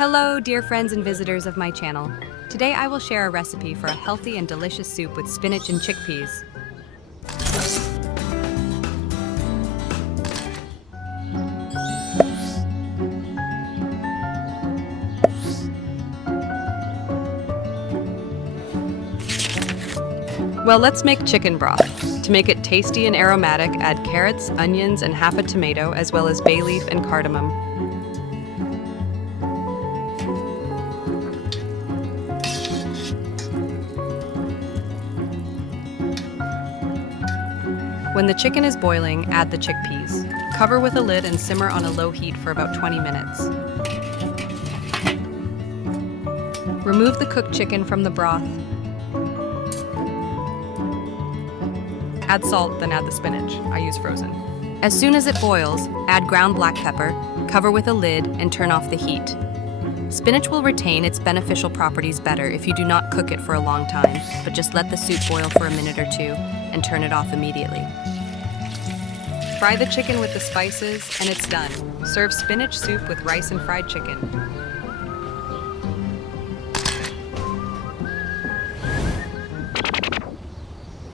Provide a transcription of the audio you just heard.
Hello, dear friends and visitors of my channel. Today I will share a recipe for a healthy and delicious soup with spinach and chickpeas. Well, let's make chicken broth. To make it tasty and aromatic, add carrots, onions, and half a tomato, as well as bay leaf and cardamom. When the chicken is boiling, add the chickpeas. Cover with a lid and simmer on a low heat for about 20 minutes. Remove the cooked chicken from the broth. Add salt, then add the spinach. I use frozen. As soon as it boils, add ground black pepper, cover with a lid, and turn off the heat. Spinach will retain its beneficial properties better if you do not cook it for a long time, but just let the soup boil for a minute or two and turn it off immediately. Fry the chicken with the spices, and it's done. Serve spinach soup with rice and fried chicken.